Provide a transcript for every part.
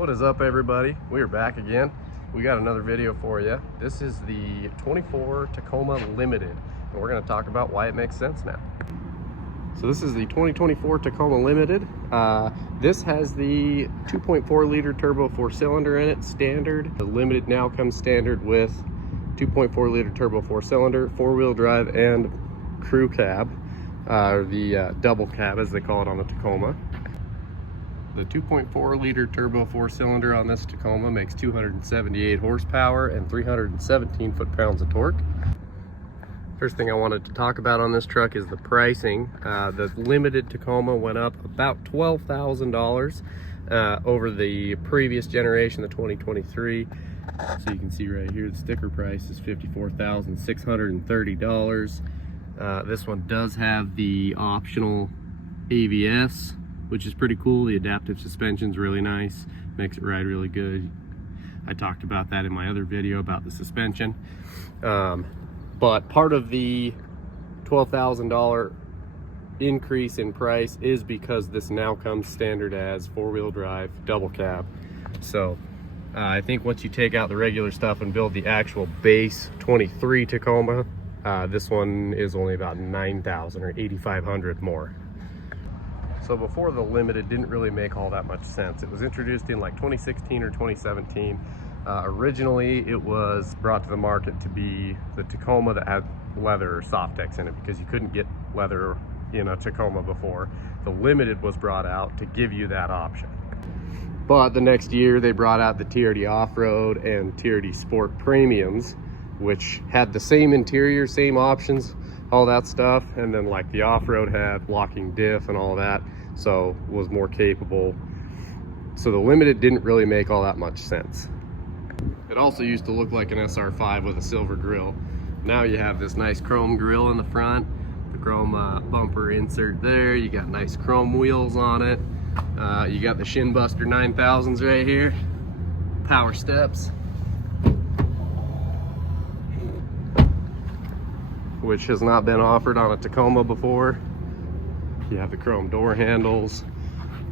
What is up, everybody? We are back again. We got another video for you. This is the 24 Tacoma Limited, and we're going to talk about why it makes sense now. So this is the 2024 Tacoma Limited. This has the 2.4 liter turbo 4-cylinder in it, standard. The Limited now comes standard with 2.4 liter turbo 4-cylinder, 4-wheel drive, and crew cab, or the double cab as they call it on the Tacoma. The 2.4 liter turbo 4-cylinder on this Tacoma makes 278 horsepower and 317 foot-pounds of torque. First thing I wanted to talk about on this truck is the pricing. The Limited Tacoma went up about $12,000 over the previous generation, the 2023. So you can see right here, the sticker price is $54,630. This one does have the optional ABS, which is pretty cool. The adaptive suspension's really nice, makes it ride really good. I talked about that in my other video about the suspension. But part of the $12,000 increase in price is because this now comes standard as 4-wheel drive double cab. So I think once you take out the regular stuff and build the actual base 23 Tacoma, this one is only about $9,000 or $8,500 more. So before, the Limited didn't really make all that much sense. It was introduced in like 2016 or 2017. Originally, it was brought to the market to be the Tacoma that had leather or Softex in it, because you couldn't get leather in a Tacoma before. The Limited was brought out to give you that option. But the next year, they brought out the TRD Off-Road and TRD Sport Premiums, which had the same interior, same options, all that stuff. And then like the Off-Road had locking diff and all that, so was more capable. So the Limited didn't really make all that much sense. It also used to look like an SR5 with a silver grille. Now you have this nice chrome grille in the front, the chrome bumper insert there. You got nice chrome wheels on it. You got the Shin Buster 9000s right here, power steps, which has not been offered on a Tacoma before. You have the chrome door handles,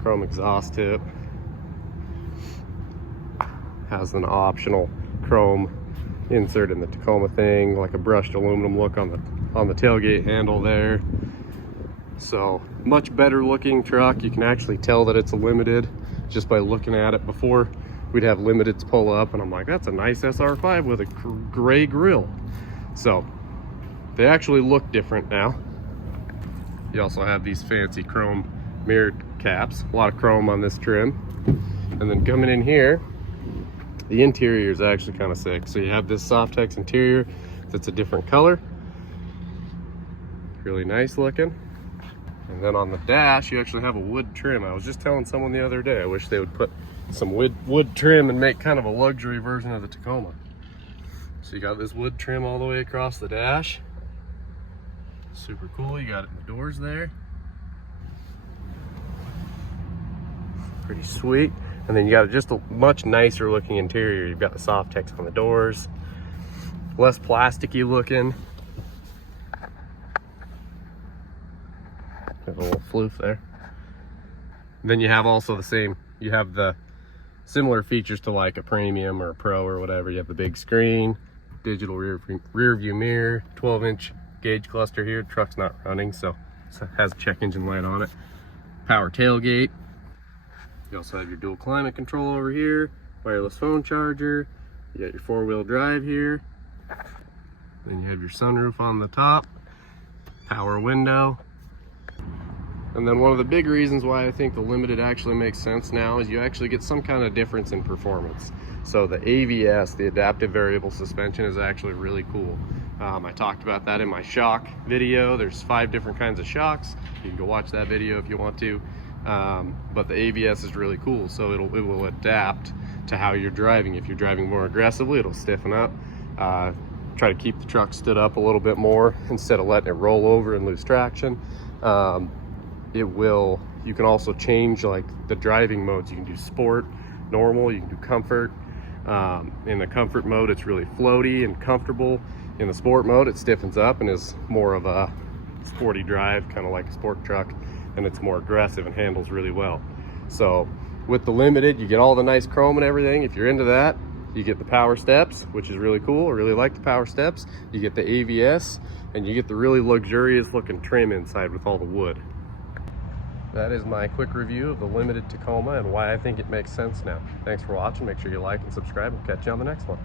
chrome exhaust tip, has an optional chrome insert in the Tacoma thing, like a brushed aluminum look on the tailgate handle there. So much better looking truck. You can actually tell that it's a Limited just by looking at it. Before, we'd have Limiteds pull up and I'm like, that's a nice SR5 with a gray grille. So they actually look different now. You also have these fancy chrome mirror caps, a lot of chrome on this trim. And then coming in here, the interior is actually kind of sick. So you have this Softex interior that's a different color, really nice looking. And then on the dash, you actually have a wood trim. I was just telling someone the other day, I wish they would put some wood trim and make kind of a luxury version of the Tacoma. So you got this wood trim all the way across the dash. Super cool. You got it in the doors there. Pretty sweet. And then you got just a much nicer looking interior. You've got the Softex on the doors, less plasticky looking. Got a little floof there. And then you have also the same, you have the similar features to like a Premium or a Pro or whatever. You have the big screen, digital rear view mirror, 12-inch gauge cluster here. Truck's not running, so it has a check engine light on it. Power tailgate. You also have your dual climate control over here, wireless phone charger. You got your 4-wheel drive here. Then you have your sunroof on the top, power window. And then one of the big reasons why I think the Limited actually makes sense now is you actually get some kind of difference in performance. So the AVS, the adaptive variable suspension, is actually really cool. I talked about that in my shock video. There's 5 different kinds of shocks. You can go watch that video if you want to. But the AVS is really cool, so it will adapt to how you're driving. If you're driving more aggressively, it'll stiffen up. Try to keep the truck stood up a little bit more instead of letting it roll over and lose traction. You can also change like the driving modes. You can do sport, normal, you can do comfort. In the comfort mode, it's really floaty and comfortable. In the sport mode, it stiffens up and is more of a sporty drive, kind of like a sport truck, and it's more aggressive and handles really well. So With the Limited, you get all the nice chrome and everything. If you're into that, you get the power steps, which is really cool. I really like the power steps. You get the AVS, and you get the really luxurious looking trim inside with all the wood. That is my quick review of the Limited Tacoma and why I think it makes sense now. Thanks for watching. Make sure you like and subscribe. We'll catch you on the next one.